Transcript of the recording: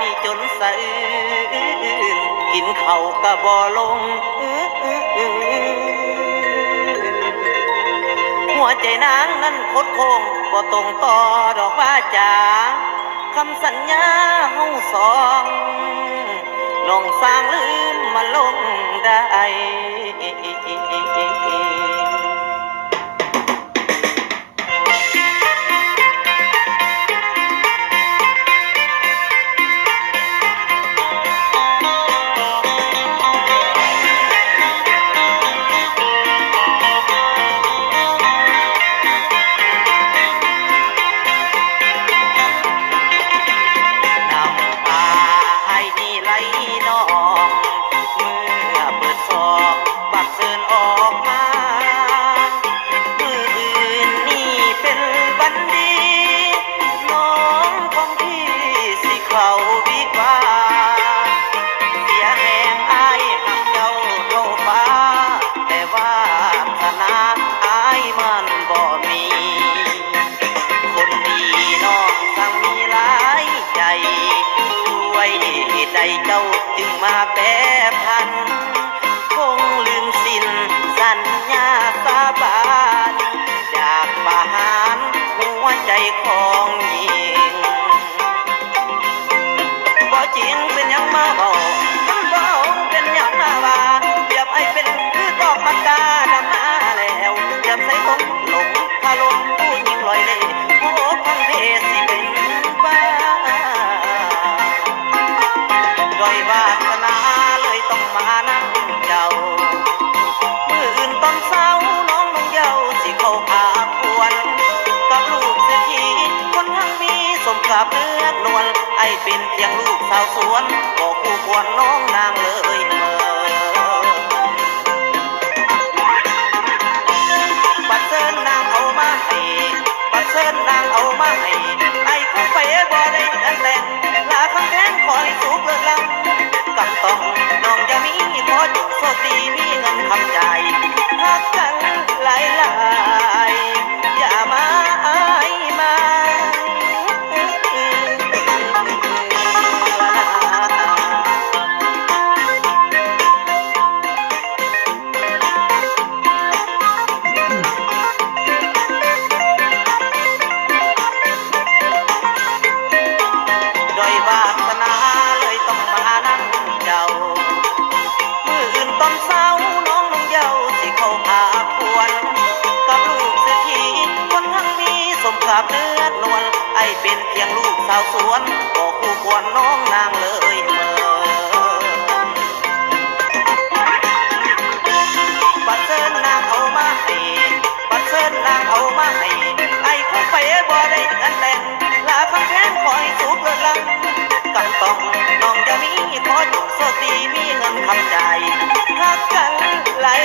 นี่จนสะอื้นกินข้าวก็บ่ลงหัวใจนางนั้นคดโค้งบ่ตรงต่อดอกว่าจาคำสัญญาเฮาสองน้องสร้างลืมมาลงได้เจ้าจึงมาแปรพันคงลืมสิ้นสัญญาสาบานจากประหารหัวใจของหญิงบ่จริงเป็นยังมาบอกมันบ่เป็นยังมาว่าเปรียบไอ้เป็นคือตอกปากกาดำมาแล้วเปรียบใส่ผมหลงพาลมผู้หญิงลอยเล่โอ้พังเพสิเป็นบ้าด้อยวาสนาเลยต้องมานั่งเจ้ามื้ออื่นตอนเช้าน้องเยาสิเข้าหาควรกับลูกเศรษฐีคนทั้งมีสมกับเนื้อนวลไอ้เป็นเพียงลูกสาวสวนก็คู่ควรน้องนางเลยบัดเชิญนางเอามาให้บัดเชิญนางเอามาให้ไอ้คงไปบ่ได้อันแต่งลาคำแทนคอยสุกเลิกลังกับต้องน้องจะมีขอจุกโชคดีมีเงินคำใจหักกันหลายอย่ามาอายมาด้อยวาสนาเลยต้องมานั่งเจ้ามื้ออื่นตอนเช้าน้องเยาสิเข้าหาควรกับลูกเศรษฐีคนทั้งมีสมกับเนื้อนวลไอ้เป็นเพียงลูกสาวสวนก็คู่ควรน้องนางเลยบัดเชิญนางเอามาให้บัดเชิญนางเอามาให้ไอ้คงไปบ่ได้อันแต่งลาคำแทนคอยสุกเลิกลังกับต้องน้องจะมีขอจุกโชคดีมีเงินคำใจหักกันหลาย